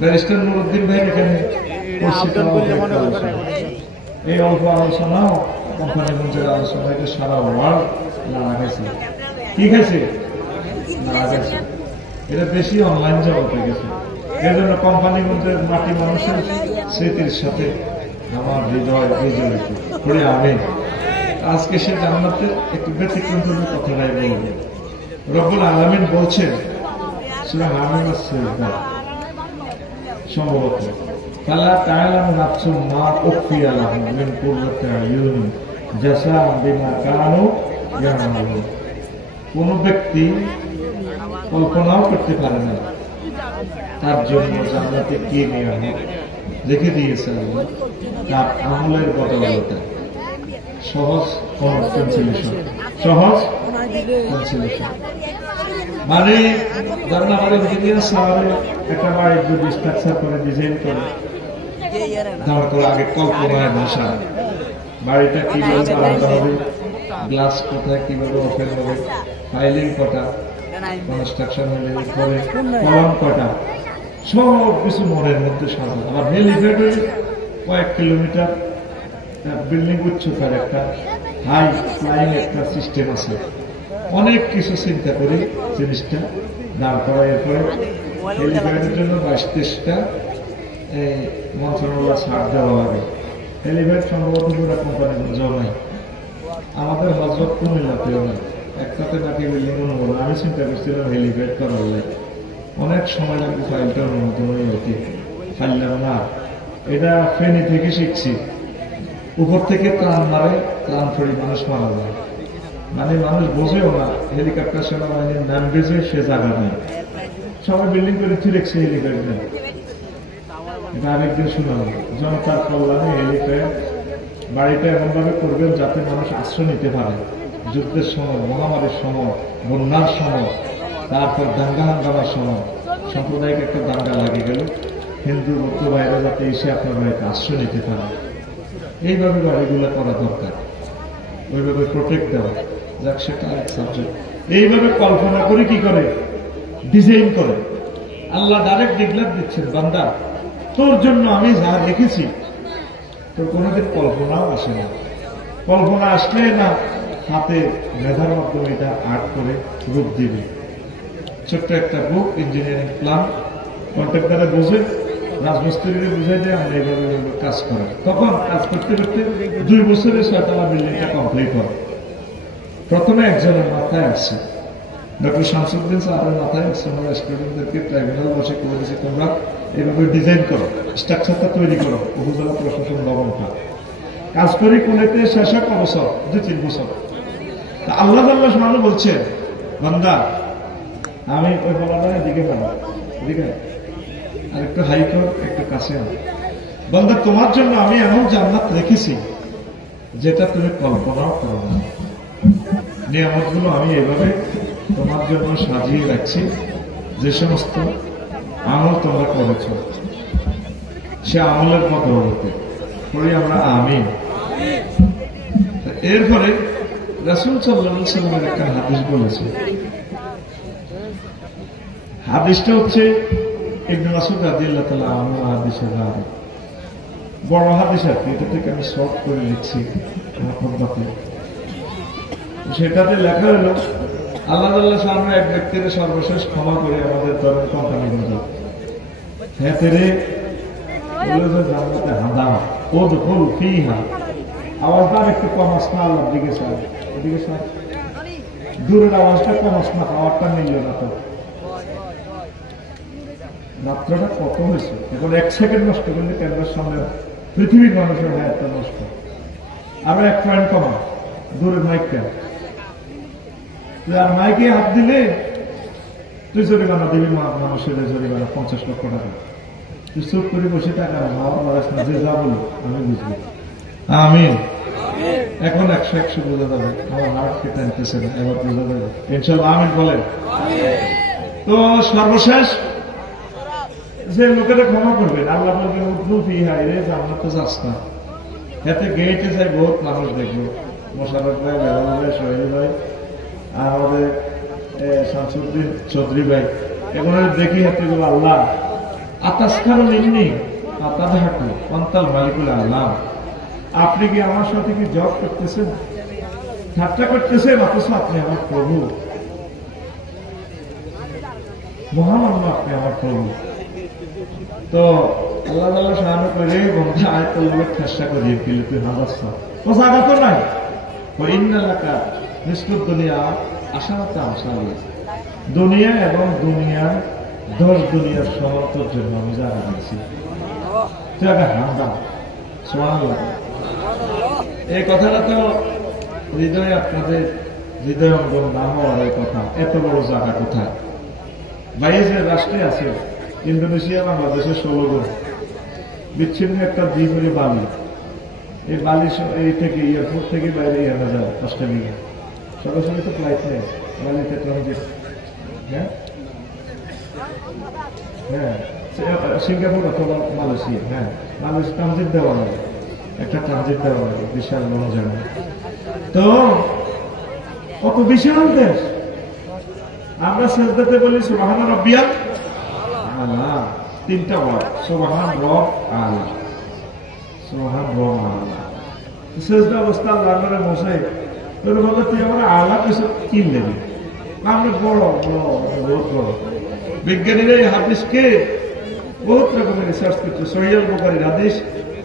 Barrister Nuruddin ভাই এখানে এই অল্প আলোচনাও কোম্পানিগঞ্জের আলোচনা এটা সারা ওয়ার্ল্ড নাড়া গেছে। কি খাইছে? নাড়া গেছে। এটা বেশি অনলাইন জগতে গেছে। এর জন্য কোম্পানিগঞ্জের মাটি মানুষের স্মৃতির সাথে আমার হৃদয় বিজড়িত করে আমি আজকে সে জান্নাতের একটু ব্যতিক্রম কথাটাই বলব। রব্বুল আলামিন বলছেন সূরা হামিমের সুরা সম্ভবত ফালা তা'লামু নাফসুম মা উখফিয়া লাহুম মিন কুররাতি আ'য়ুন জাযাআন বিমা কানু ইয়া'মালুন। কোন ব্যক্তি কল্পনাও করতে পারে না তার জন্য জান্নাতে কি নিয়ামত রেখে দিয়েছে আল্লাহ তার আমলের বদৌলতে। সহজ কনসেনট্রেশন, সহজ কনসেনট্রেশন মানে ধরেন আমাদের ইঞ্জিনিয়ার সাহেব একটা বাড়ির যদি স্ট্রাকচার করে ডিজাইন করে দাঁড় করে আগে কল্পনায় ভাষা বাড়িটা কিভাবে বানাতে হবে, গ্লাস কোথায় কিভাবে ওপেন হবে, ফাইলিং কটা, কনস্ট্রাকশন করে কলম কটা, সব কিছু মনের মধ্যে সাজা। আবার হেলিপ্যাডের কয়েক কিলোমিটার বিল্ডিং উচ্চতার একটা হাই ফ্লাইং একটা সিস্টেম আছে। অনেক কিছু চিন্তা করে জিনিসটা দাঁড় করা। এরপরে হেলিপ্যাডের জন্য 22-23টা মন্ত্রণালয় ছাড় দেওয়া লাগে। হেলিপ্যাড সম্ভবত পুরো কোম্পানিগঞ্জ নাই, আমাদের হজরত কুমিল্লাতেও নাই। একটাতে নাকি বিল্ডিং অনুমোদন, আমি চিন্তা করছিলাম হেলিপ্যাড করার লাগে অনেক সময় লাগবে, ফাইলটা অনুমোদন হয়ে ওঠে, ফাইলাম না। এটা ফেনী থেকে শিখছি, উপর থেকে ত্রাণ মারে, ত্রাণ ফেরি মানুষ মারা যায়। মানে মানুষ বোঝেও না হেলিকপ্টার সেনাবাহিনীর নাম বেজে সে জায়গা নেই, সবাই বিল্ডিং করে ঠিক রেখেছে হেলিপ্যাড নেই। এটা আরেকদিন শোনাল জনতার কল্যাণে হেলিপ্যাড বাড়িটা এমন ভাবে করবেন যাতে মানুষ আশ্রয় নিতে পারে। যুদ্ধের সময়, মহামারীর সময়, বন্যার সময়, তারপর দাঙ্গা হাঙ্গামার সময়, সাম্প্রদায়িক একটা দাঙ্গা লাগে গেল, হিন্দু বৌদ্ধ ভাইরা যাতে এসে আপনার বাড়িতে আশ্রয় নিতে পারে, এইভাবে বাড়িগুলো করা দরকার, ওইভাবে প্রোটেক্ট দেওয়া। যাক, সেটা আরেক সাবজেক্ট। এইভাবে কল্পনা করে কি করে ডিজাইন করে আল্লাহ ডাইরেক্ট ডিক্লেয়ার দিচ্ছেন, বান্দা তোর জন্য আমি যা রেখেছি তোর কোনোদিন কল্পনাও আসে না। কল্পনা আসলে না হাতে মেধার মাধ্যমে এটা আর্ট করে রূপ দিবে। ছোট্ট একটা বুক, ইঞ্জিনিয়ারিং প্ল্যান, কন্ট্রাক্টরে বুঝে রাজমিস্ত্রিকে বুঝাই দিয়ে আমরা এইভাবে কাজ করে। তখন কাজ করতে করতে 2 বছরে 6তলা বিল্ডিংটা কমপ্লিট হয়। প্রথমে একজনের মাথায় আসছে, ডক্টর শামসুদ্দিন স্যারের মাথায় আসছে, আমরা স্টুডেন্টদেরকে ট্রাইব্যুনাল বসে করে দিয়েছি, তোমরা এইভাবে ডিজাইন করো, স্ট্রাকচারটা তৈরি করো। উপজেলা প্রশাসন ভবনটা কাজ করি কোনেতে শেষ হয় 1 বছর, 2-3 বছর। আল্লাহ সুবহানাহু বলছে, বান্দা আমি ওই বলাটা এদিকে বানা, এদিকে আর একটু হাই কর, একটু কাছে আন। বান্দা তোমার জন্য আমি এমন জান্নাত রেখেছি যেটা তুমি কল্পনাও করো না। নিয়ামতগুলো আমি এভাবে তোমার জন্য সাজিয়ে রাখছি, যে সমস্ত আমল তোমরা করেছ সে আমলের মতো হতে করি আমরা। আমিন। এরপরে রাসূল সাল্লাল্লাহু আলাইহি ওয়াসাল্লামের একটা হাদিস বলেছে। হাদিসটা হচ্ছে ইবনে মাসউদ রাদিয়াল্লাহু তাআলা আনহু হাদিসের রাবি, বড় হাদিস আর কি, এটা থেকে আমি শর্ট করে লিখছি আমার খতবাতে। সেটাতে লেখা হলো, আল্লাহ সামনে এক ব্যক্তির সর্বশেষ ক্ষমা করে আমাদের ধরেন কোম্পানিগঞ্জ হ্যাঁ তেরে বলে যে জান্নাতে হাঁদা ও দুখুল ফিহা। আওয়াজটা একটু কম আসনা, আল্লাহর দিকে চাই, এদিকে চাই, দূরের আওয়াজটা কম আসনা, খাওয়ারটা মিলল না। তো মাত্রাটা কত হয়েছে এখন? 1 সেকেন্ড নষ্ট করলে ক্যামেরার সামনে পৃথিবীর মানুষের হায়াতটা নষ্ট। আরো 1 পয়েন্ট কমা দূরের মাইকটা, আর মাইকে হাত দিলে তুই জরিমানা দিবি, মানুষের জরিমানা 50 লক্ষ টাকা। তুই চুপ করে বসে টাকা না, যে যা বলো আমি বুঝবো। আমিন। এখন 100 বোঝা যাবে, আমার হার্টকে টানতেছে না, এবার বোঝা যাবে ইনশাআল্লাহ। আমিন বলেন। তো সর্বশেষ যে লোকেরা ক্ষমা করবেন, আল্লাহ বলবেন উঠলু ফিহা, রে জান্নাত তো যাস না। এতে গেটে যাই বহুত মানুষ দেখবো, মোশাররফ ভাই, বেলাল ভাই, সোহেল ভাই, আর আমাদের শামসুদ্দিন চৌধুরী ভাই, এগুলো দেখি হাতে বলো, আল্লাহ আতাসখারু মিন্নি আতাদহাকু আনতাল মালিকুল আলাম। আপনি কি আমার সাথে কি জব করতেছেন, ঠাট্টা করতেছেন, অথচ আপনি আমার প্রভু, মহামান্য আপনি আমার প্রভু। তো আল্লাহ তাআলা সাহায্য করে বন্ধু আয়াতুল্লাহ ঠাসা করিয়ে দিল, তুই হাজার ও জায়গা তো নাই। ও ইন্নালাকা মিসলুদ দুনিয়া আশারাতা আমসাল, দুনিয়া এবং দুনিয়ার 10 দুনিয়ার সমান্তর জন্য আমি জায়গা দিয়েছি। জায়গা হান্দা সুবহানাল্লাহ। এই কথাটা তো হৃদয়ে আপনাদের হৃদয় অঙ্গন না হওয়ার এই কথা। এত বড় জায়গা কোথায়? বাইরে রাষ্ট্রে আছে ইন্দোনেশিয়া, বাংলাদেশের 16 গুণ বিচ্ছিন্ন একটা দ্বীপ হয়ে বালি। এই বালি এই থেকে এয়ারপোর্ট থেকে বাইরে আনা যায় অস্ট্রেলিয়া। সরাসরি তো ফ্লাইট নেই, বালিতে ট্রানজিট। হ্যাঁ হ্যাঁ, সিঙ্গাপুর অথবা মালয়েশিয়া। হ্যাঁ, মালয়েশিয়া ট্রানজিট দেওয়া লাগে, একটা ট্রানজিট দেওয়া লাগে, বিশাল বড় জায়গা। তো কত বিশাল দেশ। আমরা সেজদাতে বলি সুবহান রাব্বিয়াল আলা, 3টা ওয়ার্ড, সুবহান রব আলা, সুবহান রব আলা। সেজদা অবস্থা আল্লাহর বসে তোর বলে তুই আমার আলা কিছু কিনলে, আমরা বড় বড় বহুত বড়। বিজ্ঞানীরা এই হাদিসকে বহুত রকমের রিসার্চ করছে। সহিহ বুখারীর হাদিস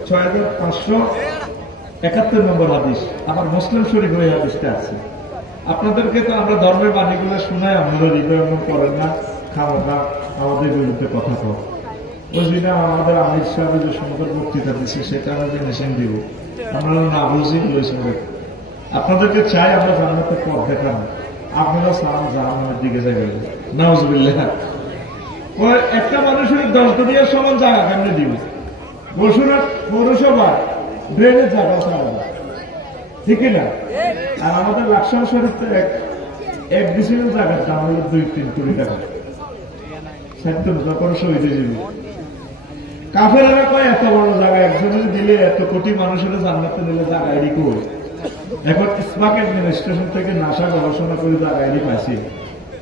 6571 নম্বর হাদিস, আবার মুসলিম শরীফে এই হাদিসটা আছে। আপনাদেরকে তো আমরা ধর্মের বাণীগুলো শোনাই, আপনারা হৃদয় করেন না, খাবো না, আমাদের বিরুদ্ধে কথা কর। ওই দিনে আমাদের আমির সাহেব যে সুন্দর বক্তৃতা দিচ্ছে সেটা আমরা যে মেশিন দিব, আমরা না বুঝি লইছে। আপনাদেরকে চাই আমরা জান্নাতের পথ দেখান, আপনারা সালাম জাহান্নামের দিকে যাবেন। নাউজুবিল্লাহ। একটা মানুষের 10 দুনিয়ার সমান জায়গা কেমনে দিব? বসুরহাট পৌরসভা ড্রেনের জায়গা ছাড়া, ঠিক না? আর আমাদের লাকসাম শরীফ এক ডিসিমেল জায়গার দাম হলো 2-3 কোটি টাকা। কাফেরেরা কয় এত বড় জায়গা একজনের দিলে, এত কোটি মানুষের জান্নাতে দিলে জায়গা এরই কই? এখন ইসমাক অ্যাডমিনিস্ট্রেশন থেকে নাসা গবেষণা করে জায়গা এরই পাইছি।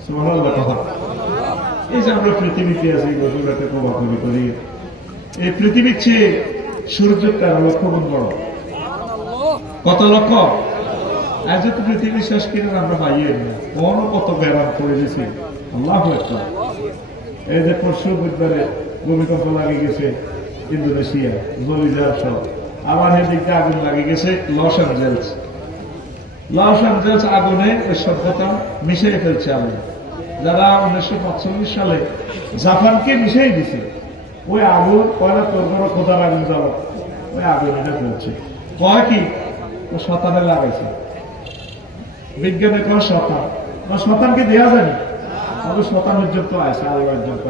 সুবহানাল্লাহ। কথা এই যে আমরা পৃথিবীতে আছি, বসুরাতে প্রভাবী করি, এই পৃথিবীর চেয়ে সূর্যের 13 লক্ষ গুণ বড়। কত লক্ষ? আজ তো পৃথিবী শেষ কিনে আমরা পাইয়ে না, কত ব্যারাম করে দিয়েছি। আল্লাহু আকবার। এই যে পরশু বুধবারে ভূমিকম্প লাগে গেছে ইন্দোনেশিয়া, জলিজার সব। আবার এদিকে আগুন লাগে গেছে লস অ্যাঞ্জেলস। লস অ্যাঞ্জেলস আগুনে ওই সভ্যতা মিশিয়ে ফেলছে আগুন। যারা 1945 সালে জাপানকে মিশিয়ে দিছে, ওই আগুন কয়লা তোর বড় খোদার আগুন যাবো, ওই আগুন এটা ফেলছে। কয় কি ও শতানে লাগাইছে, বিজ্ঞানে কয় শতান। শতানকে দেওয়া যায়নি, তবে শতানের যুক্ত আছে আল্লাহর যুক্ত।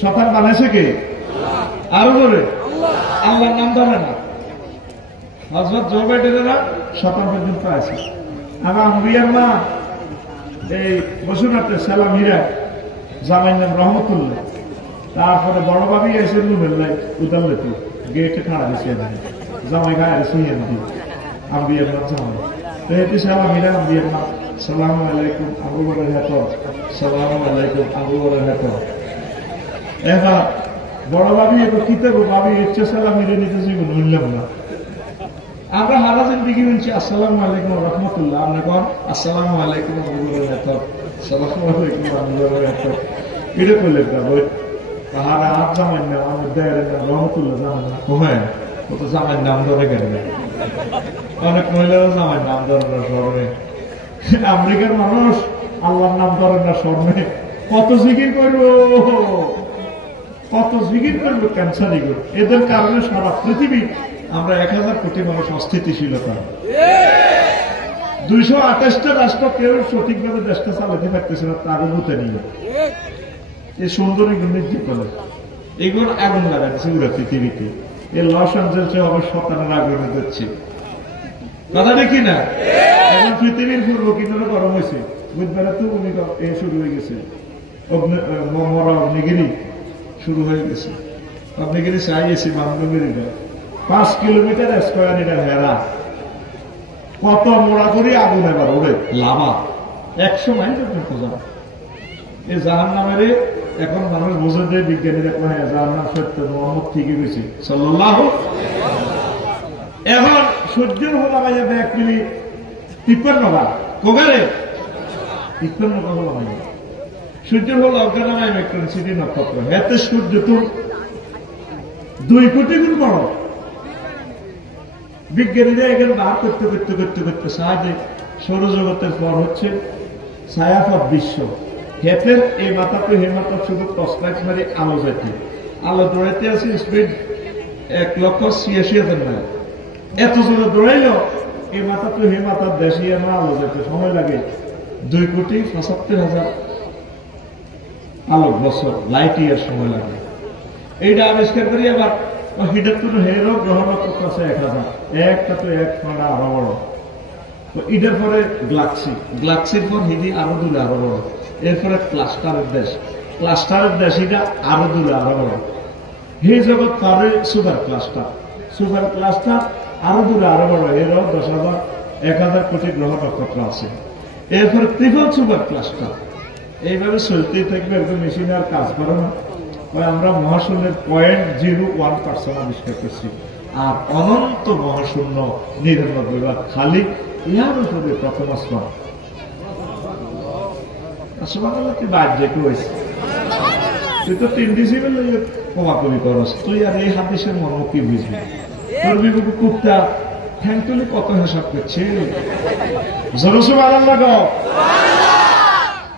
শতান বানাইছে কে? আরো ধরে আল্লাহর নাম ধরে না। হযরত জো বাইডেনেরা শতান পর্যন্ত আছে। আমার আম্বিয়ার মা এই বসুনাতে সালাম হীরা, জামাইয়ের নাম রহমতুল্লাহ। তারপরে বড় ভাবি এসে নুমেল্লাই উদাল্লেতে গেটে খাড়া দিয়েছে, জামাই গায়ে শুয়ে দি আম্বিয়ার নাম জামাই। তো এটি সালাম হীরা আম্বিয়ার মা, সালামু আলাইকুম আবু বরকাতুহু, সালামু আলাইকুম আবু বরকাতুহু। এবার বড় ভাবি এত কিতে ভাবি ইচ্ছে সালাম হীরা নিতে জীবন উঠলাম না। আমরা হারা জিন্দিগি বলছি আসসালামু আলাইকুম রহমতুল্লাহ, আমরা কন আসসালামু আলাইকুম আবু বরকাতুহু, সালামু আলাইকুম আবু বরকাতুহু। এটা করলে বই হারা হাত জামাই নাম আমার দেয়ের নাম রহমতুল্লাহ, জামাই না কোথায় ও তো জামাইয়ের নাম ধরে কেন? অনেক মহিলারা জামাইয়ের নাম ধরে না স্মরণে। আমেরিকার মানুষ আল্লাহর নাম ধরে না স্মরণে। কত জিকির করবো, কত জিকির করবো, ক্যান্সারই করবো। এদের কারণে সারা পৃথিবী আমরা 1000 কোটি মানুষ অস্থিতিশীলতা। 228টা রাষ্ট্র কেউ সঠিকভাবে দেশটা চালাতে পারতেছে না, তার অনুমতি নিয়ে এই সুন্দর নির্যাত করে এগুলো আগুন লাগাচ্ছে পুরো পৃথিবীতে। এই লস অ্যাঞ্জেলসে হবে শতানের আগুনে যাচ্ছে, কথা দেখি না? এখন পৃথিবীর পূর্ব কিনারে গরম হয়েছে, বুধবারে তো শুরু হয়ে গেছে, মরা অগ্নিগিরি শুরু হয়ে গেছে। অগ্নিগিরি চাই গেছি বান্ধবীরা 5 কিলোমিটার স্কোয়ার এটা হেরা, কত মোড়া করি আগুন এবার ওরে লাভা 100 মাইল খোঁজা। এই জাহান নামের এখন মানুষ বুঝে দেয় বিজ্ঞানীরা কহে যার নাম সত্য মোহাম্মদ ঠিকই গেছে সাল্লাল্লাহু। এখন সূর্যের হলো ভাইয়া 1 মিলি 53 বার কোগারে 53 বার হলো ভাইয়া। সূর্যের হলো অজ্ঞানাময় ইলেকট্রনিসিটি নক্ষত্র, এতে সূর্য তো 2 কোটি গুণ বড়। বিজ্ঞানীরা এখানে বার করতে করতে করতে করতে সাহায্যে সৌরজগতের পর হচ্ছে ছায়াপথ বিশ্ব, হেতের এই মাথা তো হে মাথা শুধু টর্চলাইট মারি আলো যাইতে, আলো দৌড়াইতে আছে স্পিড 1,86,000 মাইল। এত জোরে দৌড়াইল এই মাথা তো হে মাথার দেশে না আলো যেতে সময় লাগে 2,75,000 আলোক বছর, লাইট ইয়ার সময় লাগে। এইটা আবিষ্কার করি আবার হিডার হেরো গ্রহ নক্ষত্র আছে 1,000, একটা তো 1 ফাঁড়া আরো বড়। তো এটার পরে গ্লাক্সি, গ্লাক্সির পর হিডি আরো দূরে আরো বড়, এরপরে ক্লাস্টারের দেশ, ক্লাস্টারের দেশ এটা আরো দূরে আরো বড়। হে জগৎ পরে সুপার ক্লাস্টার, সুপার ক্লাস্টার আরো দূরে আরো বড়, এরও 10,000 1,000 কোটি গ্রহ নক্ষত্র আছে। এরপরে ত্রিপল সুপার ক্লাস্টার, এইভাবে চলতেই থাকবে, একদম মেশিন আর কাজ করে না। আমরা মহাশূন্যের 0.01% আবিষ্কার করছি, আর অনন্ত মহাশূন্য 99 ভাগ খালি। ইহার উপরে প্রথম আসমান তুই বাহ্যে কইস, তুই তো 3 ডিসিবেল কমাকমি করস, তুই আর এই হাদিসের মর্ম কি বুঝবি? তোর বিবেক কুত্তা ঠ্যাং তুলে কত হিসাব করছে। জরসুম আল্লাহ গো,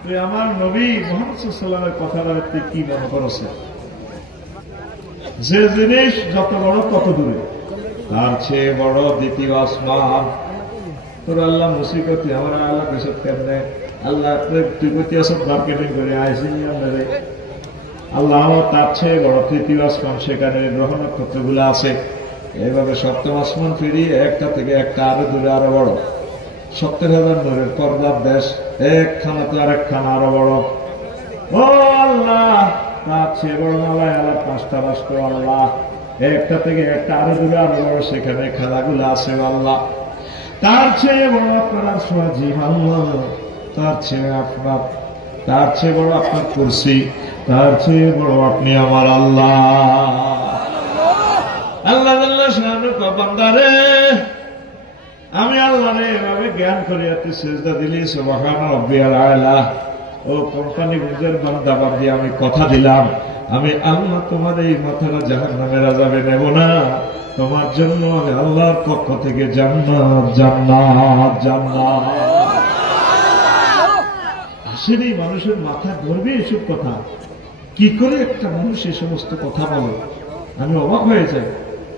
তুই আমার নবী মুহাম্মদ সাল্লাল্লাহু আলাইহি ওয়াসাল্লামের কথা তুই কি মনে করছে? যে জিনিস যত বড় তত দূরে, তার চেয়ে বড় দ্বিতীয় আসমান। তোর আল্লাহ মুসিবতি আমার আল্লাহ কেসব কেমনে আল্লাহ তুই প্রতি আসব মার্কেটিং করে আইসি আল্লাহ তার চেয়ে বড় তৃতীয় আসমান, সেখানে গ্রহ নক্ষত্র গুলো আছে। এইভাবে সপ্তম আসমান ফিরিয়ে একটা থেকে একটা আরো দূরে আরো বড়, 70,000 নূরের পর্দার দেশ, একখানা তো আরেকখানা আরো বড়। ও আল্লাহ, তার চেয়ে বড় মালায় আল্লাহ 5টা রাষ্ট্র আল্লাহ, একটা থেকে একটা আরো দূরে আরো বড়, সেখানে খেলাগুলো আছে আল্লাহ। তার চেয়ে বড় আপনার সোয়াজিব আল্লাহ, তার চেয়ে আপনার, তার চেয়ে বড় আপনার কুরসি, তার চেয়ে বড় আপনি আমার আল্লাহ। আল্লাহ আল্লাহ শাহানু বান্দারে, আমি আল্লাহ রে এভাবে জ্ঞান করে আপনি সেজদা দিলি সুবহান রাব্বিয়াল আলা। ও কোম্পানি বুঝের বান্দা বান্দি, আমি কথা দিলাম আমি আল্লাহ তোমার এই মাথাটা জাহান্নামের আযাবে নেব না, তোমার জন্য আমি আল্লাহর পক্ষ থেকে জান্নাত জান্নাত জান্নাত। আসলে মানুষের মাথা ধরবে এসব কথা? কি করে একটা মানুষ এ সমস্ত কথা বলে? আমি অবাক হয়ে যাই।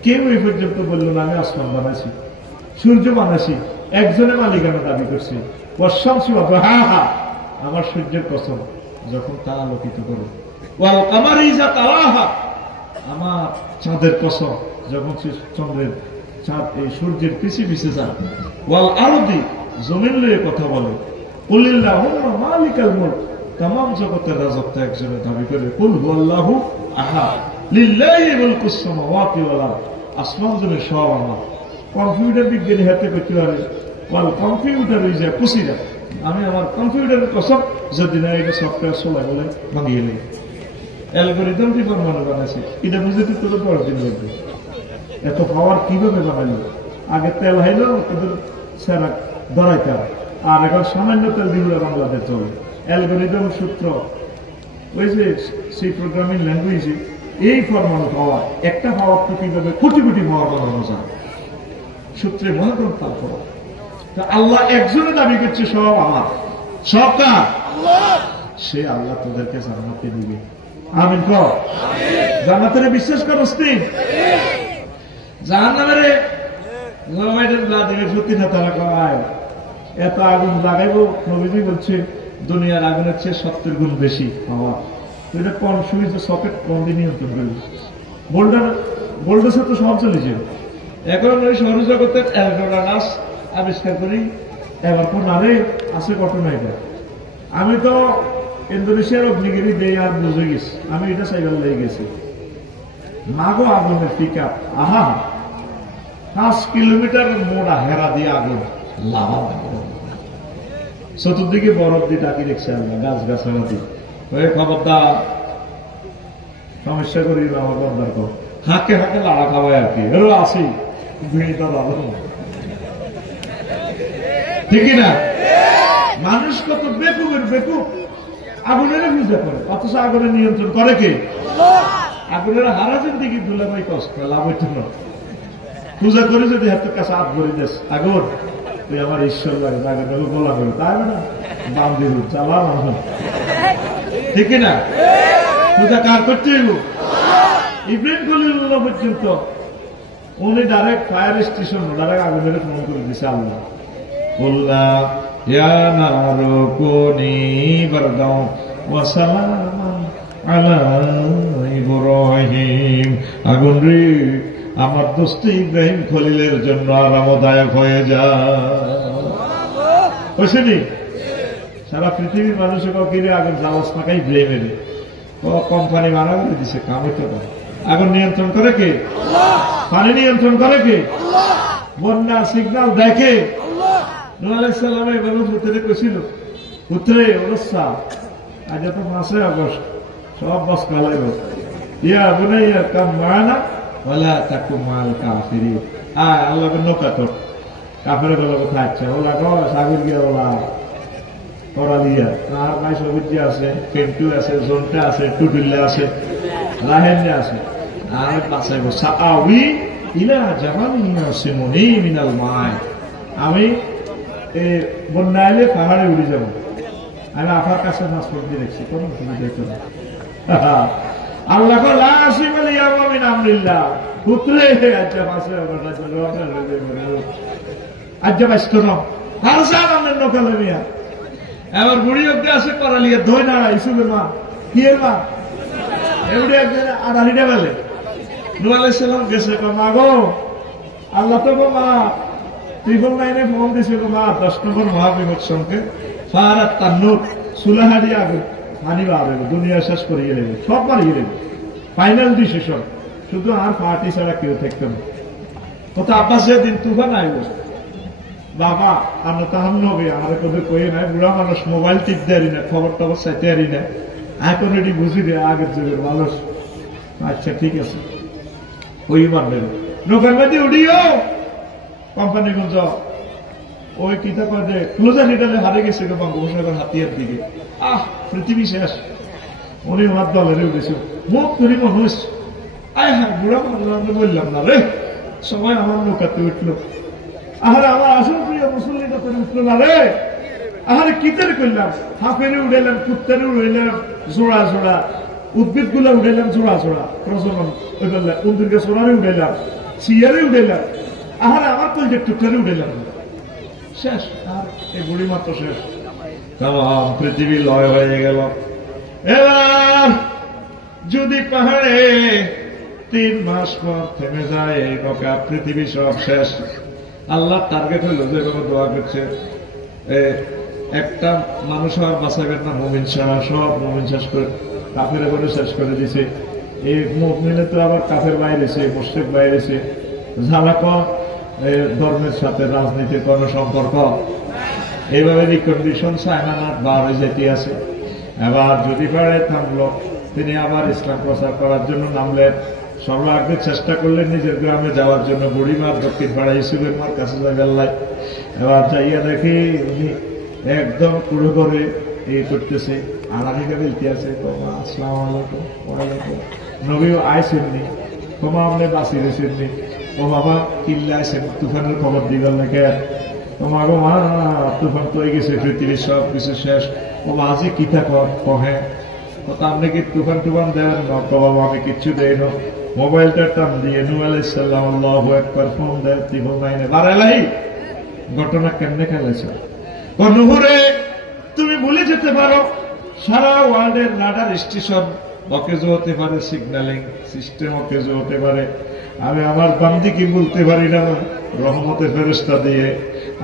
কেউ এই পর্যন্ত বলল না আমি আসমান বানাইছি, সূর্য বানাইছি, একজনের মালিকানা দাবি করছি। ওয়াশামসি ওয়া দুহাহা, আমার সূর্যের কসম যখন তা আলোকিত করে, ওয়াল কামারি ইযা তালাহা, আমার চাঁদের কসম যখন চন্দ্রের চাঁদ এই সূর্যের পিছে পিছে যায়, ওয়াল আরদি, জমিন লয়ে কথা বলে, কুলিল্লাহুম্মা মালিকাল মুলক, तमाम জগতের রাজত্ব একজনের দাবি করে, কুল হুয়াল্লাহু আহাদ লিল্লাহি মুলকুস সামাওয়াতি ওয়াল আরদ, আসমান জমিন সব আমার। কম্পিউটার বিজ্ঞানী হাতে করতে পারে, ওয়াল কম্পিউটার ইজ এ কুসিরা, আমি আমার কম্পিউটারের কসম যদি না এটা সফটওয়্যার চলে বলে ভাঙিয়ে নেই। অ্যালগোরিদম কি পরমাণু বানাইছে, এটা বুঝতে তোর 10 দিন লাগবে। এত পাওয়ার কিভাবে বানাইল? আগে তেল হাইল ওদের সেরা ধরাইতে, আর এখন সামান্য তেল দিলে বাংলাদেশ চলে। অ্যালগোরিদম সূত্র, ওই যে সেই প্রোগ্রামিং ল্যাঙ্গুয়েজে এই পরমাণু পাওয়ার, একটা পাওয়ার তো কিভাবে কোটি কোটি পাওয়ার বানানো যায়, সূত্রে মহাগ্রন্থ। তারপর আল্লাহ একজনে দাবি করছে সব আমার, সব কার? সে আল্লাহ তোদেরকে জান্নাতে দিবে। আমিন কর। জান্নাতের বিশ্বাস করস তুই? জাহান্নামের সত্যি না তারা কয় এত আগুন লাগাইব, নবীজি বলছে দুনিয়ার আগুনের চেয়ে 70 গুণ বেশি পাওয়া। এটা কোন সুইচ সকেট কোন দিন নিয়ন্ত্রণ করবে? বোল্ডার তো সব চলে যাবে। এখন ওই সৌরজগতের অ্যালডোরানাস আবিষ্কার করি, এবার কোন আরে আছে ঘটনা। এটা আমি তো ইন্দোনেশিয়ার অগ্নিগিরি দিয়ে আর বুঝে গেছি, আমি এটা সাইকেল লেগে গেছি। মাগো আগুনের পিক আপ, আহা 5 কিলোমিটার মোড়া হেরা দিয়ে আগুন, লাভা চতুর্দিকে বরফ দিয়ে ডাকি দেখছে আল্লাহ, গাছ গাছালা দিয়ে। খবরদার সমস্যা করি না আমার বন্ধার কো হাঁকে হাঁকে লাড়া খাওয়াই আর কি এরও আসি ভিড়টা ভালো ঠিকই না মানুষ কত বেকুবের বেকুব আগুনের পূজা করে অথচ আগুনের নিয়ন্ত্রণ করে কে আগুনের হারাজের দিকে দুলে ভাই কষ্ট লাভ হইত না পূজা করে যদি হাতের কাছে হাত ভরে দেশ আগুন তুই আমার ঈশ্বর লাগে আগুন বলা করে তাই না বাম দিয়ে চালা মানুষ ঠিক না পূজা কার করতে হইব ইব্রাহিম খলিলুল্লাহ পর্যন্ত উনি ডাইরেক্ট ফায়ার স্টেশন ডাইরেক্ট আগুনের ফোন করে দিছে আল্লাহ বললাম ইয়া নারু কুনি বারদাও ওয়া সালামান আলা ইব্রাহিম আগুন রে আমার দোস্ত ইব্রাহিম খলিলের জন্য আরামদায়ক হয়ে যায় সারা পৃথিবীর মানুষের কিনে আগুন জালাস মাখাই ইব্রাহিমের কোম্পানি মারা করে দিছে কাম হইতে পারে আগুন নিয়ন্ত্রণ করে কে পানি নিয়ন্ত্রণ করে কে বন্যা সিগন্যাল দেখে নূহ আলাইহিস সালামে এভাবে পুত্রে কইছিল পুত্রে ওরসা আজ তো মাসে আগস্ট সব বাস কালাইব ইয়া বুনাইয়া কাম মানা ওয়ালা তাকুম মাল কাফিরিন আল্লাহকে নৌকা তোর কাফের গুলো কোথায় আছে ওলা গো সাগর গিয়া ওলা করালিয়া আর ভাই সবুজি আছে পেন্টু আছে জোনটা আছে টুটুল্লা আছে রাহেন্নে আছে আর বাসাইব সাআউই ইলা জাবালিন ইয়াসিমুনি মিনাল মাই আমি বন্যা এলে পাহাড়ে উড়ে যাব আমি আফার কাছে পাসপোর্ট দিয়ে রেখেছি কোন সুবিধা তো না আল্লাহ লা আসিমাল ইয়াউমা মিন আমরিল্লাহ পুত্রে আচ্ছা পাশে আচ্ছা বাইস্ত না আর সাল আমাদের নকলে মিয়া এবার বুড়ি অব্দি আছে করালিয়া ধই নাড়া ইসুবের মা কি এর মা এবারে একদিন আড়াইটা বেলে নূহ আলাইহিস সালাম গেছে মা গো আল্লাহ তো মা ত্রিপল লাইনে ফোন দিছিল মা 10 নম্বর মহাবিপদ সঙ্গে ফারাত তান্নুর সুলাহাদি আগে পানি বাড়বে দুনিয়া শেষ করিয়ে দেবে সব মারিয়ে দেবে ফাইনাল ডিসিশন শুধু আর পার্টি ছাড়া কেউ থাকতো না কোথা আব্বাস দিন তুফান আইব বাবা আমরা তাহার নবে আমার কোথাও কয়ে নাই বুড়া মানুষ মোবাইল টিপ দেয়ারি না খবর টবর চাইতে আরি না এখন এটি বুঝি রে আগের যুগের মানুষ আচ্ছা ঠিক আছে ওই মানবেন নৌকার মধ্যে উঠিও কোম্পানিগঞ্জ ওই কিতা কয়ে ক্লোজার হিটালে হারে গেছে বঙ্গোপসাগর হাতিয়ার দিকে পৃথিবী শেষ উনি ওনার দলের উঠেছে মুখ ধরি মানুষ আয় হ্যাঁ বুড়া মানুষ বললাম না রে সবাই আমার নৌকাতে উঠলো আহারে আমার আসল প্রিয় মুসল্লিটা করে উঠলো না রে আহারে কিতের করলাম হাফেরে উড়াইলাম কুত্তারে উড়াইলাম জোড়া জোড়া উদ্ভিদ গুলা উড়াইলাম জোড়া জোড়া প্রজনন ওই বললাম উদ্ভিদকে সোনারে উড়াইলাম সিয়ারে উড়াইলাম আহারে আমার তো যে টুকটারে উড়াইলাম শেষ আর এই বুড়ি মাত্র শেষ তাম পৃথিবী লয় হয়ে গেল এবার যদি পাহাড়ে 3 মাস পর থেমে যায় এই নৌকা পৃথিবী সব শেষ আল্লাহ টার্গেট হইল যেভাবে দোয়া করছে একটা মানুষ আর বাঁচাবেন না মুমিন ছাড়া সব মুমিন শেষ করে কাফের করে শেষ করে দিছে এই মুমিনে তো আবার কাফের বাইরেছে মুশরিক বাইরেছে ঝালাক ধর্মের সাথে রাজনীতির কোন সম্পর্ক এইভাবে রিকন্ডিশন চায়নানাথ বার হয়ে যেতে আছে এবার যদি পারে থামলো তিনি আবার ইসলাম প্রচার করার জন্য নামলেন সর্বাগ্রে চেষ্টা করলেন নিজের গ্রামে যাওয়ার জন্য বুড়িমার দক্ষিণ পাড়া ইসুবের মার কাছে জায়গায় এবার যাইয়া দেখি উনি একদম পুরো করে এই করতেছে আড়াইটা বলতে আছে আসসালাম আলাইকুম ওয়ালাইকুম নবীও আইসেননি তোমা আপনি বাঁচি রেছেননি ও বাবা কিল্লা আইসেন তুফানের খবর দিবার লাগে তোমার গো মা তুফান তো গেছে পৃথিবীর সব কিছু শেষ ও মাঝে কিতা কহে আপনি কি তুফান টুফান দেন বাবা আমি কিচ্ছু দেই না মোবাইলটা টান দিয়ে নূহ আলাইহিস সালাম আল্লাহু আকবার ফোন দেন ত্রিপল লাইনে বাড়ালাই ঘটনা কেমনে খেলেছে ও নূহ রে তুমি ভুলে যেতে পারো সারা ওয়ার্ল্ডের রাডার স্টেশন অকেজো হতে পারে সিগন্যালিং সিস্টেম অকেজো হতে পারে আমি আমার বান্দি কি বলতে পারি না রহমতের ফেরেশতা দিয়ে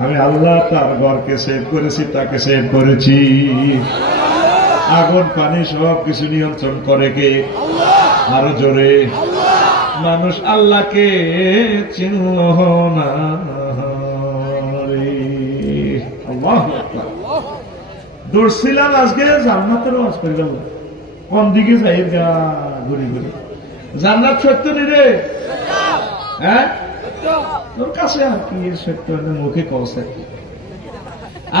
আমি আল্লাহ তার ঘরকে সেভ করেছি তাকে সেভ করেছি আগুন পানি সব কিছু নিয়ন্ত্রণ করে কে আরো জোরে মানুষ আল্লাহকে চিনল না আল্লাহু আকবার দৌড়ছিলাম আজকে জান্নাতের ওয়াজ করে গেল কোন দিকে যাই ঘুরি ঘুরি। জান্নাত সত্য নি রে? হ্যাঁ, তোর কাছে আর কি সত্য, মুখে কওছে কি?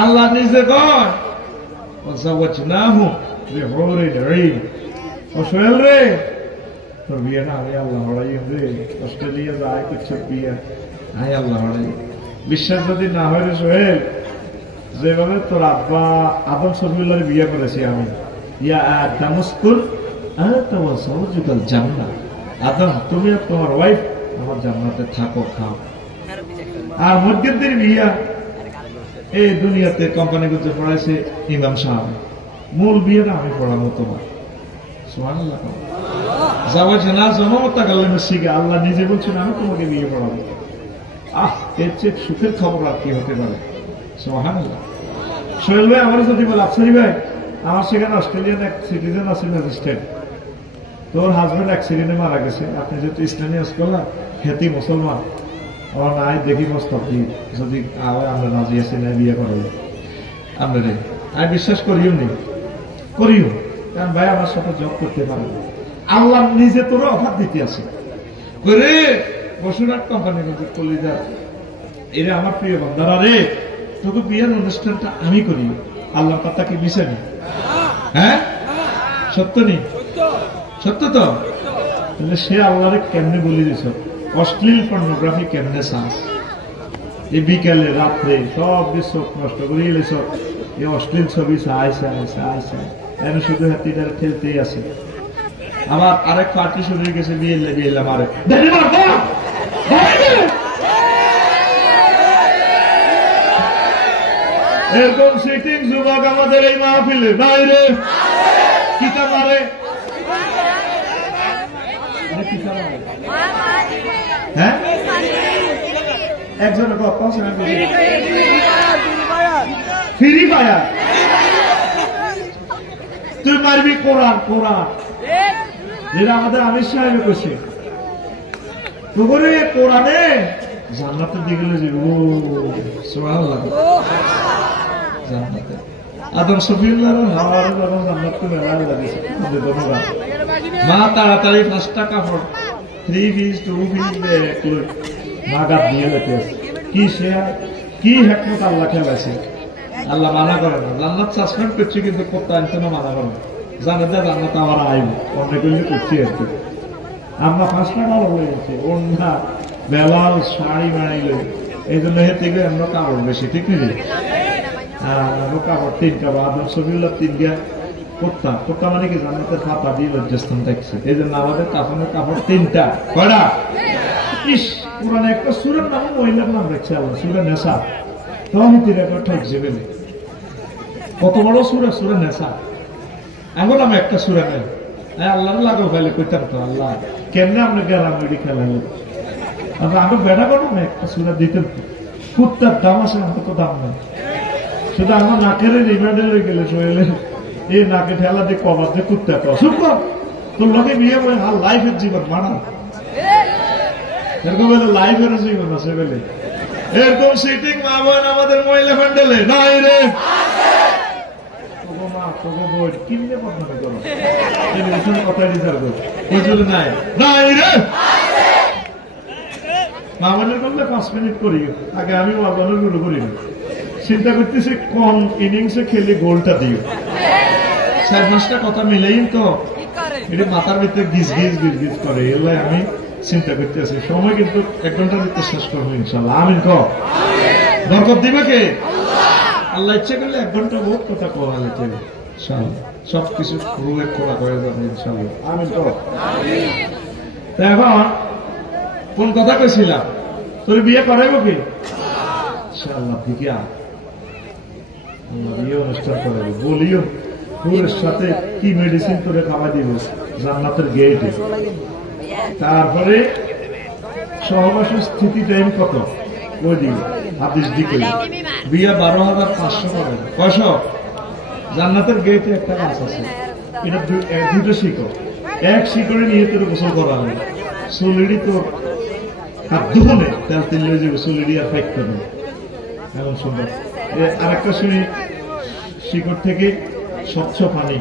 আল্লাহ নিজে কয় সোহেল রে, তোর বিয়ে না আমি আল্লাহ হড়াই রে, অস্ট্রেলিয়া যায় করছে বিয়ে, আমি আল্লাহ হড়াই। বিশ্বাস যদি না হয় রে সোহেল, যেভাবে তোর আব্বা আদম শফিউল্লাহর বিয়ে করেছি আমি, ইয়া আদামুস্কুল যুগাল জান্নাত, আদম তুমি আর তোমার ওয়াইফ আমার জান্নাতে থাকো, খাও। আর মসজিদের বিয়া এই দুনিয়াতে কোম্পানিগুলোতে পড়াইছে ইমাম সাহেব, মূল বিয়েটা আমি পড়াবো তোমার। সুবহানাল্লাহ। যাওয়াছে না জনমতা কাল্লামের শিখে আল্লাহ নিজে বলছেন আমি তোমাকে বিয়ে পড়াবো। এর চেয়ে সুখের খবর আর কি হতে পারে? সুবহানাল্লাহ। সোহেল ভাই আমার যদি বলে, আফসারি ভাই আমার সেখানে অস্ট্রেলিয়ান এক সিটিজেন আছে ম্যাজিস্ট্রেট, তোর হাজবেন্ড অ্যাক্সিডেন্টে মারা গেছে, আপনি যেহেতু ইসলামী স্কলার, খ্যাতি মুসলমান, আমার নাই দেখি মস্তকি যদি আমরা রাজি আছি না বিয়ে করাই আমরা রে, আমি বিশ্বাস করিও নি, করিও, কারণ ভাই আমার সাথে জব করতে পারে। আল্লাহ নিজে তোর অফার দিতে আছে করে বসুরাট কোম্পানি কলিজা, এরা আমার প্রিয় বন্ধারা রে, তোকে বিয়ের অনুষ্ঠানটা আমি করি। আল্লাহ কথা কি মিশানি? হ্যাঁ, সত্য নেই? সত্য তো? তাহলে সে আল্লাহরে কেমনে বলি দিছ অশ্লীল পর্নোগ্রাফি কেমনে চাস? এই বিকেলে রাত্রে সব চোখ নষ্ট করে গেলেছ এই অশ্লীল ছবি চাই চাই চাই চাই, এনে শুধু হাতিটার খেলতেই আছে। আবার আরেক পার্টি শুরু হয়ে গেছে, বিয়ে বিয়ে মারে এরকম সিটিং যুবক আমাদের এই মাহফিলে নাই রে। কিতা মারে? হ্যাঁ, একজন ফ্রি ফায়ার, তুই মারবি কোরআন, কোরআন যেটা আমাদের আমির সাহেব করছে, তোরে কোরআনে জান্নাতের দিকে জান্নাতে আদম শফিউল্লাহর হাওয়ার যখন জান্নাতকে মেলায় লাগিয়েছে। ধন্যবাদ মা, তাড়াতাড়ি 5টা কাপড় 3 পিস 2 পিস মা গাত দিয়ে লেতে আছে। কি সে কি হেকমত আল্লাহ খেলাইছে। আল্লাহ মানা করে না, জান্নাত সাসপেন্ড করছে কিন্তু করতে আনছে না, মানা করে না, জানে যে জান্নাত আমার আইব অন্য করলে করছি আর কি। আমরা 5টা কাপড় হয়ে গেছে, অন্যা বেলাল শাড়ি মারাইল, এই জন্য হেঁটে আমরা কাপড় বেশি, ঠিক নেই? কাপড় 3টা, আদম শফিউল্লাহ 3টা কোর্তা, কোর্তা মানে কি জান্নাতের ফাতা দিয়ে লজ্জাস্থান দেখছে, এই জন্য আমাদের কাফনের কাপড় 3টা। কয়টা? ইস, পুরানো একটা সুরের নাম মহিলার নাম দেখছে আল্লাহ, সুরে নেশা। তহমিতির একটা ঠকছে বেলে, কত বড় সুরে, সুরে নেশা। এখন আমি একটা সুরে নেই, আল্লাহর লাগো ফেলে কইতাম তো আল্লাহ কেমনে আপনি গেলাম ওইটি খেলাইল, আমি বেড়া করবো না একটা সুরা দিতেন। কুত্তার দাম আছে, আমার তো দাম নেই, শুধু আমার নাকের রিমান্ডে লয়ে গেলে সোহেলে এই নাকে ঠেলা দিয়ে কবার দিয়ে কুত্তা পাও শুনব তোর লোকে বিয়ে করে হাল লাইফের জীবন মানা, এরকম লাইফের জীবন আছে বলে এরকম সিটিং মা বোন আমাদের মহিলা প্যান্ডেলে নাই রে। মামানের করলে 5 মিনিট করি, আগে আমি মামানের গুলো করি না, চিন্তা করতেছি কোন ইনিংসে খেলে গোলটা দিও। 4-5টা কথা মিলেই তো এটা মাথার ভিতরে গিজ গিজ গিজ গিজ করে, এগুলো আমি চিন্তা করতে আছি। সময় কিন্তু 1 ঘন্টার ভিতরে শেষ করবো ইনশাল্লাহ। আমিন কো বরকত দিবে কে? আল্লাহ ইচ্ছে করলে 1 ঘন্টা বহুত কথা কোয়া যেতে ইনশাল্লাহ, সবকিছু রুলেট করা করে যাবে ইনশাল্লাহ। আমিন কো। এখন কোন কথা কইছিলাম, তোর বিয়ে করাইব কি? ইনশাল্লাহ ঠিকই বিয়ে অনুষ্ঠান করাইব, বলিও তোর সাথে কি মেডিসিন তোরে খাওয়া দিব জান্নাতের গেটে। তারপরে সহবাসের স্থিতি টাইম কত ওই দিন হাদিস দিকে বিয়ে 12,500 করে। কয়শ? জান্নাতের গেটে একটা গাছ আছে, এটা 2টো শিকড়, 1 শিকড়ে নিয়ে তোর গোসল করা হবে, চুলিডি তোর হাত দুহনে তেল তেল হয়ে যাবে, চুলিডি আর ফেক করবে এমন সুন্দর। আরেকটা শিকড় থেকে স্বচ্ছ পানি,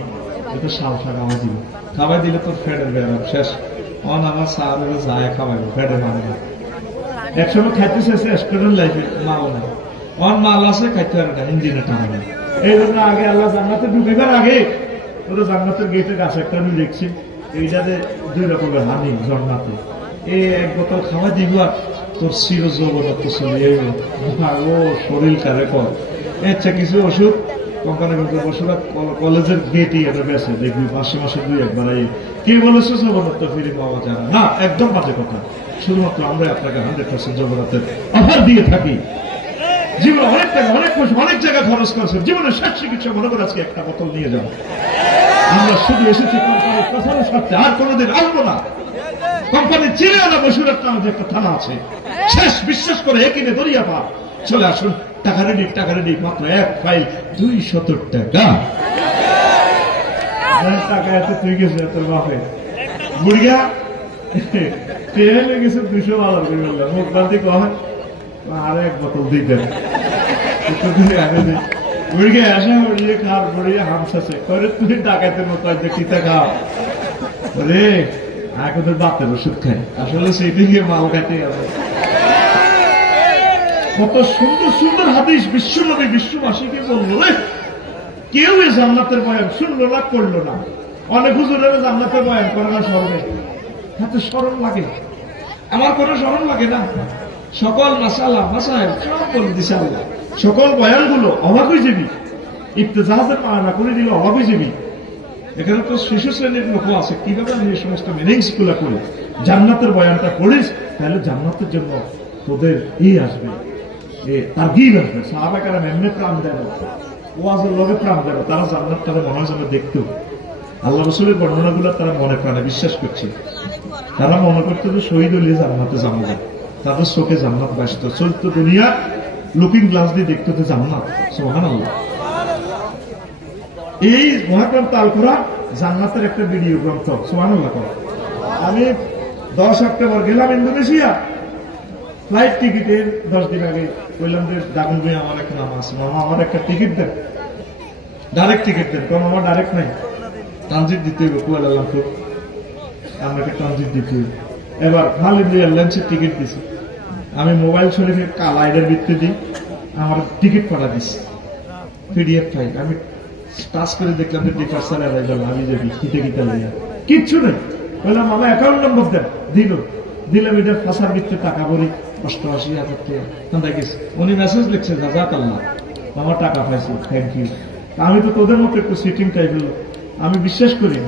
এটা শাল শাক আমার দিব, খাওয়াই দিলে তোর ফেডের ব্যায়াম শেষ। অন আমার স্যার যায় খাওয়াইবো, ফেডের মানে না। একসময় খাইতে শেষে স্টুডেন্ট লাইফে মাল নাই, অন মাল আছে খাইতে পারে না, ইঞ্জিনে টানা নেই। এই জন্য আগে আল্লাহ জান্নাতে ঢুকিবার আগে ওরা জান্নাতের গেটে গাছ একটা আমি দেখছি, এইটাতে 2 রকমের হানি ঝর্ণাতে। এই এক বোতল খাওয়া দিব আর তোর চির যৌবনত্ব চলে ও শরীর কারে কর। আচ্ছা কিছু ওষুধ কোম্পানি কিন্তু ওষুধ কলেজের গেটই এটা বেছে দেখবি মাসে মাসে 2-1 বার। কি বলেছে যৌবনত্ব ফিরে পাওয়া যায় না, একদম বাজে কথা। শুধুমাত্র আমরা আপনাকে 100% যৌবনত্বের অফার দিয়ে থাকি। জীবনে অনেক টাকা অনেক পয়সা অনেক জায়গায় খরচ করেছেন, জীবনের শেষ চিকিৎসা মনে করে আজকে একটা বোতল নিয়ে যাবো। আমরা শুধু এসেছি কোম্পানির প্রচারের স্বার্থে, আর কোনোদিন আসবো না। কোম্পানির চিড়িয়ানা বসুরাট নামে যে একটা থানা আছে, শেষ বিশ্বাস করে একিনে দরিয়া পা চলে আসুন। টাকা রেডি মাত্র 1 ফাইল 270 টাকা। টাকা এত তুই গেছে তোর বাপে বুড়িয়া ট্রেন গেছে 200 বাজার করে বললাম মুখ বান্ধি কয় আর 1 বোতল দিতেন বুড়িকে আসা বুড়িয়ে খাওয়ার বুড়িয়ে হামসাছে করে তুমি ডাকাতের মতো আজ কিতা খাও রে আগে তোর বাপের ওষুধ খাই। আসলে সেইদিকে মাল খাইতে গেছে। কত সুন্দর সুন্দর হাদিস বিশ্বনবী বিশ্ববাসীকে বললো রে, কেউ এই জান্নাতের বয়ান শুনলো না, করলো না। অনেক হুজুরের জান্নাতের বয়ান করে না, স্মরণে হাতে স্মরণ লাগে, আমার কোনো স্মরণ লাগে না। সকল মাসালা মাসায় সব বলে দিছে আল্লাহ। সকল বয়ানগুলো অবাক হয়ে যাবি, ইফতেজাহাজের মানা করে দিলে অবাক হয়ে যাবি। এখানে তো শিশু শ্রেণীর লোক আছে, কিভাবে আমি এই সমস্ত মিনিংস গুলা করি। জান্নাতের বয়ানটা পড়িস তাহলে জান্নাতের জন্য তোদের আসবে, তার গিল আসবে। সাহাবাকেরা এমনি প্রাণ দেয়, ওয়াজের লগে প্রাণ দেয়, তারা জান্নাত তারা মনে হয় যেন দেখতেও। আল্লাহ রসুলের বর্ণনাগুলো তারা মনে প্রাণে বিশ্বাস করছে। তারা মনে করতে যে শহীদ হলিয়ে জান্নাতে যাবো, তাদের চোখে জান্নাত ব্যস্ত চলত, দুনিয়া লুকিং গ্লাস দিয়ে দেখতে হতে জান্নাত। সুবহানাল্লাহ। এই মহাগ্রন্থ আল কোরআন জান্নাতের একটা ভিডিও গ্রন্থ। সুবহানাল্লাহ। আমি 10 অক্টোবর গেলাম ইন্দোনেশিয়া, ফ্লাইট টিকিটের 10 দিন আগে বললাম যে দাগুন ভাই আমার একটা নাম আছে, মামা আমার একটা টিকিট দেন, ডাইরেক্ট টিকিট দেন। কারণ আমার ডাইরেক্ট নাই, ট্রানজিট দিতে হবে কুয়ালালামপুর, আমাকে ট্রানজিট দিতে হবে। এবার মালিন্দ্র এয়ারলাইন্সের টিকিট দিছি আমি, মোবাইল শরীফে কালাইডের ভিত্তি দিই, আমার টিকিট পাঠা দিচ্ছি পিডিএফ ফাইল। আমি টাচ করে দেখলাম যে ডিপার্চার অ্যারাইভাল আমি যাবি কিতে কিতা লিয়া কিচ্ছু নেই। বললাম আমার অ্যাকাউন্ট নম্বর দেন, দিলাম এটা ফাঁসার ভিত্তিতে টাকা ভরি 88,000 টাকা গেছে। উনি মেসেজ লিখছে জাযাকাল্লাহ, আমার টাকা পাইছি, থ্যাংক ইউ। আমি তো তোদের মতো একটু সিটিং টাইপের লোক, আমি বিশ্বাস করি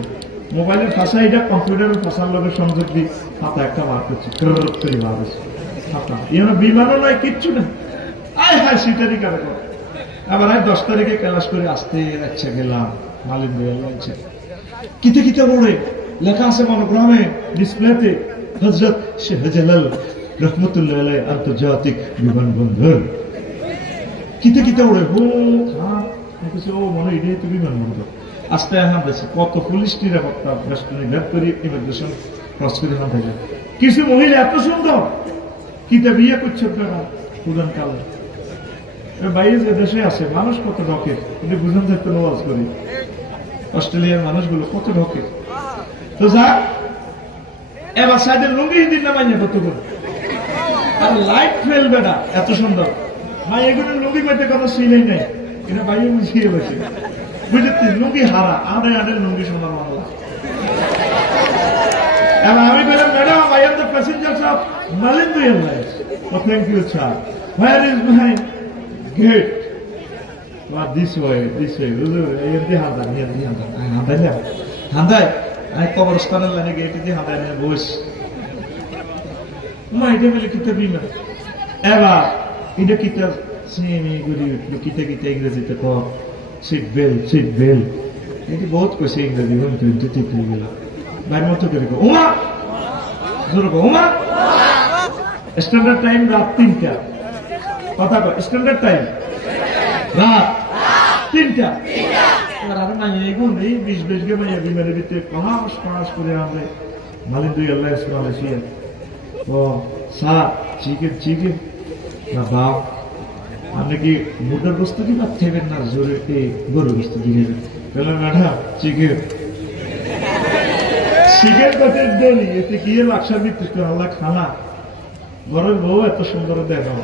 মোবাইলের ফাঁসা এটা কম্পিউটারের ফাঁসার লোকের সংযোগ দিই, হাতে একটা বার করছি করে বার হচ্ছে হাতা, এখানে বিমানও নয় কিচ্ছু নেই। আয় হায় সিটারি কারে করে। আবার 10 তারিখে ক্লাস করে আসতে যাচ্ছে গেলাম মালিন্দ্র এয়ারলাইন্সে, কিতে কিতে বলে লেখা আছে মনোগ্রামে ডিসপ্লেতে হযরত শাহজালাল রহমতুল্লাহ আলাইহি আন্তর্জাতিক বিমানবন্দর। কিতে কিতে উড়ে ও মনে এটাই তো বিমানবন্দর। আস্তে হান দিয়েছে, কত পুলিশ নিরাপত্তা বেষ্টনী ভেদ করি ইমিগ্রেশন ক্রস করে হান থাকে। কিছু মহিলা এত সুন্দর, কিতে বিয়ে করছে আপনারা পুরান কালে। বাইরে যে দেশে আছে মানুষ কত ঢকের, কিন্তু বুঝান থাকতে ওয়াজ করি অস্ট্রেলিয়ার মানুষগুলো কত ঢকের। তো যা এবার সাইডের লুঙ্গি দিন না মাইনে কত করে, আর লাইট ফেলবে না এত সুন্দর। ভাই এগুলো লুঙ্গি পেতে কোনো সিলাই নাই, এটা বাইরে বুঝিয়ে বসে বুঝতে লুঙ্গি হারা আড়ে আড়ে লুঙ্গি শোনার মামলা। এবার আমি বললাম madam I am the passengers of Malindo Airlines. Thank you sir, where is my gate? This way হান্দায় আমি কবরস্থানের লাইনে গেটে দিয়ে হান্দায় নিয়ে বস মা এটা বলে কিতা বিমা। এবার এটা কিতা কিতা কিতা ইংরেজিতে কর সিট বেল এটি বহুত কইছে ইংরেজি গেল বাইর মতো করে ওমা জোর ওমা। স্ট্যান্ডার্ড টাইম রাত 3টা, কথা কয় স্ট্যান্ডার্ড টাইম রাত 3টা। আর মাইয়া এগুন এই 20 গে মাইয়া বিমানের ভিতরে পাহাস করে আমরা মালিন্দ্র এয়ারলাইন্স মালয়েশিয়া। ও স্যার চিকেন না বাপ, আপনি কি মুটার বস্তু কি বাদ খাইবেন না জোরে গরুর বস্তু দিয়ে? ম্যাডাম চিকেন শিখের কাছে ডেলি এতে কি লাকসা বিত্রিত আল্লাহ খানা ঘরের বউ এত সুন্দর দেখো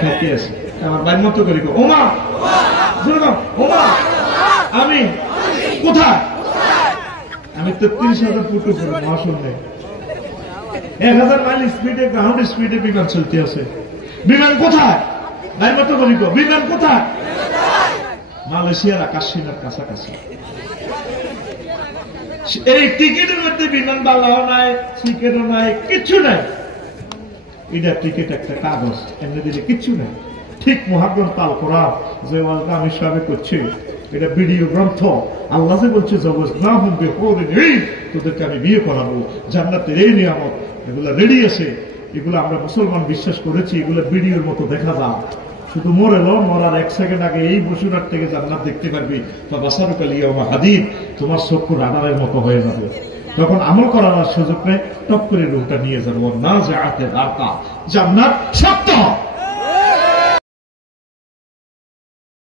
খাইতে আছে আমার বাইর মতো করি ওমা ওমা আমি কোথায় আমি 33,000 ফুট উপরে মহাশূন্যে 1000 মাইল স্পিডে গ্রাউন্ড স্পিডে বিমান চলতে আছে বিমান কোথায় বাইর মতো করি বিমান কোথায় মালয়েশিয়ার আকাশ সীমার কাছাকাছি এই টিকিটের মধ্যে বিমান বালাও নাই টিকিটও নাই কিচ্ছু নাই এটা টিকিট একটা কাগজ এমনি দিলে কিচ্ছু নাই ঠিক মহাগ্রন্থ আল কোরআন যে ওয়াজটা আমি সবে করছি এটা ভিডিও গ্রন্থ আল্লাহ যে বলছে জগৎ না হবে তোদেরকে আমি বিয়ে করাবো জান্নাতের এই নিয়ামত এগুলো রেডি আছে এগুলো আমরা মুসলমান বিশ্বাস করেছি এগুলো ভিডিওর মতো দেখা যায় শুধু মরার 1 সেকেন্ড আগে এই বসুরার থেকে জান্নাত দেখতে পারবি তো বাসারুকালিয়া হাদিদ তোমার চক্ষু রাডারের মতো হয়ে যাবে তখন আমল করার সুযোগ নেই টপ করে রুহটা নিয়ে যাবো না যে জান্নাত সত্য